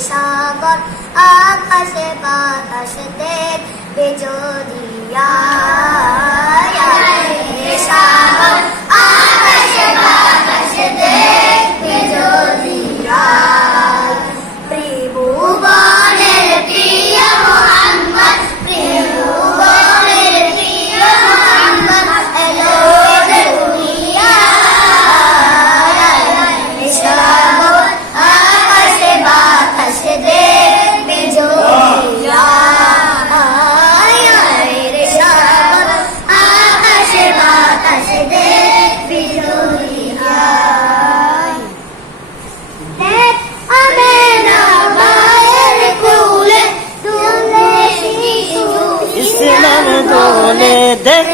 সাগর আকাশে বাতাসে দেখবে যদি সাগর আকাশে বাতাসে দেখবে যদি ত্রিভুবনের প্রিয় মোহাম্মদ ত্রিভুবনের প্রিয় মোহাম্মদ এলো দুনিয়ায় সাগর আকাশে বাতাসে দেখবে যদি সাগর আকাশে বাতাসে দেখবে যদি ইসলাম দোলে দেখ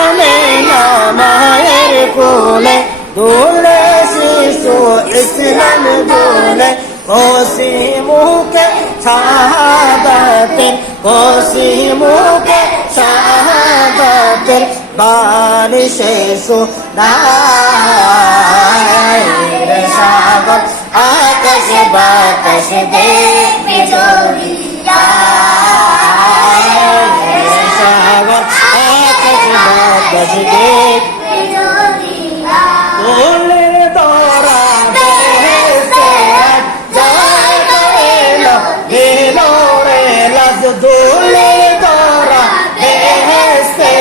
আমেনা মায়ের কোলে দোলে শিশু ইসলাম দোলে কোসি মুখে শাহাদাতের কোসি মুখে শাহাদাতের বারিশে সোনায় সাগর আকাশে বাতাসে দেখবে যদি সাগর আকাশে বাতাসে দেখবে যদি দোলে দরা বেহেশতে জয় করেলো দিলো রে লাজ দোলে দরা বেহেশতে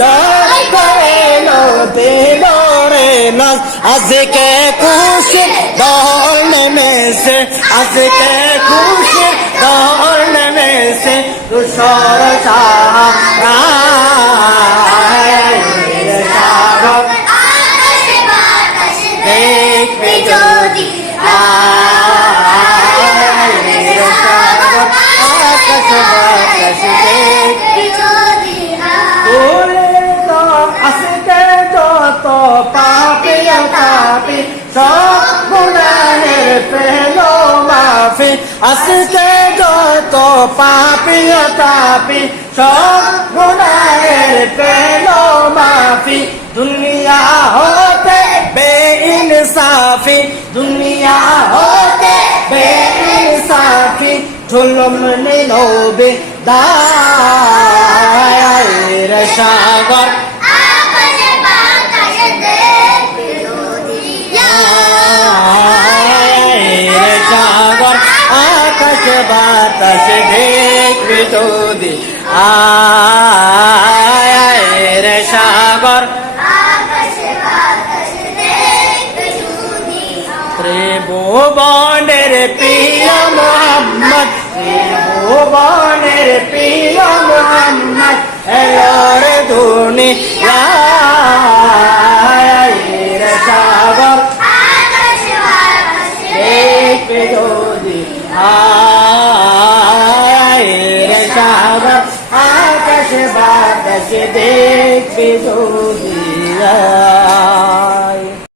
জয় করেলো দিলো রে লাজ আজকে খুশি দল নেমেছে আজকে খুশি দল নেমেছে তুষার সাগর আকাশে বাতাসে দেখবে যদি সাগর আকাশে বাতাসে দেখবে যদি দোলে তো আজকে যত পাপি পাপি সব গুনাহের পেলো মাফি আজকে যত পাপি পাপি সব গুনাহের পেলো মাফি দুনিয়া হতে বেইনসাফি দুনিয়া হতে বেইনসাফি ঝুলম নিলবে দায়ের সাগর আকাশে বাতাসে দেখবে যদি সাগর আকাশে বাতাসে দেখবে যদি সাগর আকাশে বাতাসে দেখবে যদি ত্রিভুবনের প্রিয় মোহাম্মদ ত্রিভুবনের প্রিয় মোহাম্মদ এলোর দুনিয়ায় সাগর আকাশে বাতাসে দেখবে যদি সাগর আকাশে বাতাসে দেখবে যদি